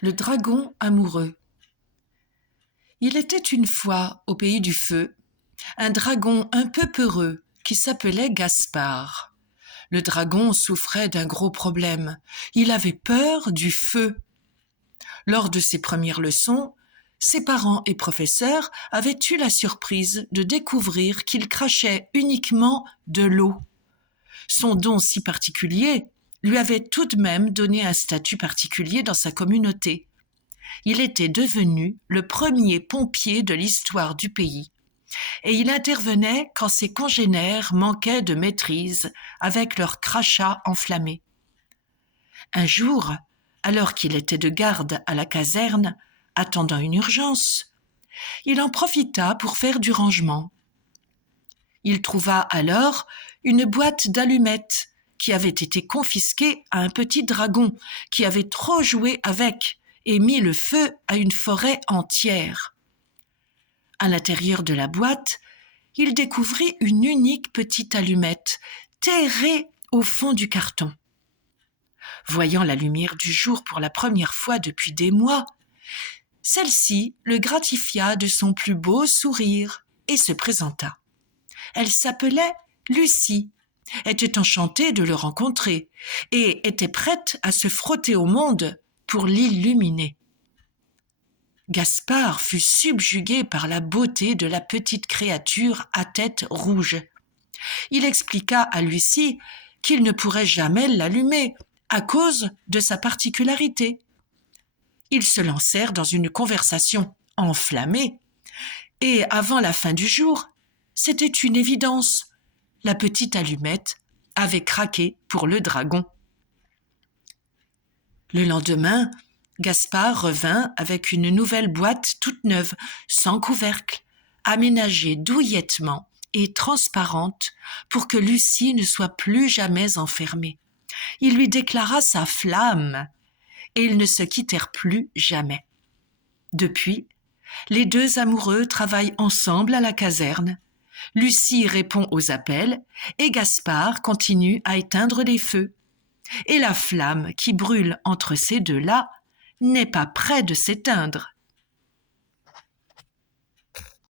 Le dragon amoureux. Il était une fois, au pays du feu, un dragon un peu peureux qui s'appelait Gaspard. Le dragon souffrait d'un gros problème. Il avait peur du feu. Lors de ses premières leçons, ses parents et professeurs avaient eu la surprise de découvrir qu'il crachait uniquement de l'eau. Son don si particulier lui avait tout de même donné un statut particulier dans sa communauté. Il était devenu le premier pompier de l'histoire du pays et il intervenait quand ses congénères manquaient de maîtrise avec leurs crachats enflammés. Un jour, alors qu'il était de garde à la caserne, attendant une urgence, il en profita pour faire du rangement. Il trouva alors une boîte d'allumettes qui avait été confisquée à un petit dragon qui avait trop joué avec et mis le feu à une forêt entière. À l'intérieur de la boîte, il découvrit une unique petite allumette, terrée au fond du carton. Voyant la lumière du jour pour la première fois depuis des mois, celle-ci le gratifia de son plus beau sourire et se présenta. Elle s'appelait Lucie, était enchantée de le rencontrer et était prête à se frotter au monde pour l'illuminer. Gaspard fut subjugué par la beauté de la petite créature à tête rouge. Il expliqua à Lucie qu'il ne pourrait jamais l'allumer à cause de sa particularité. Ils se lancèrent dans une conversation enflammée et avant la fin du jour, c'était une évidence. La petite allumette avait craqué pour le dragon. Le lendemain, Gaspard revint avec une nouvelle boîte toute neuve, sans couvercle, aménagée douillettement et transparente pour que Lucie ne soit plus jamais enfermée. Il lui déclara sa flamme et ils ne se quittèrent plus jamais. Depuis, les deux amoureux travaillent ensemble à la caserne. Lucie répond aux appels et Gaspard continue à éteindre les feux. Et la flamme qui brûle entre ces deux-là n'est pas près de s'éteindre.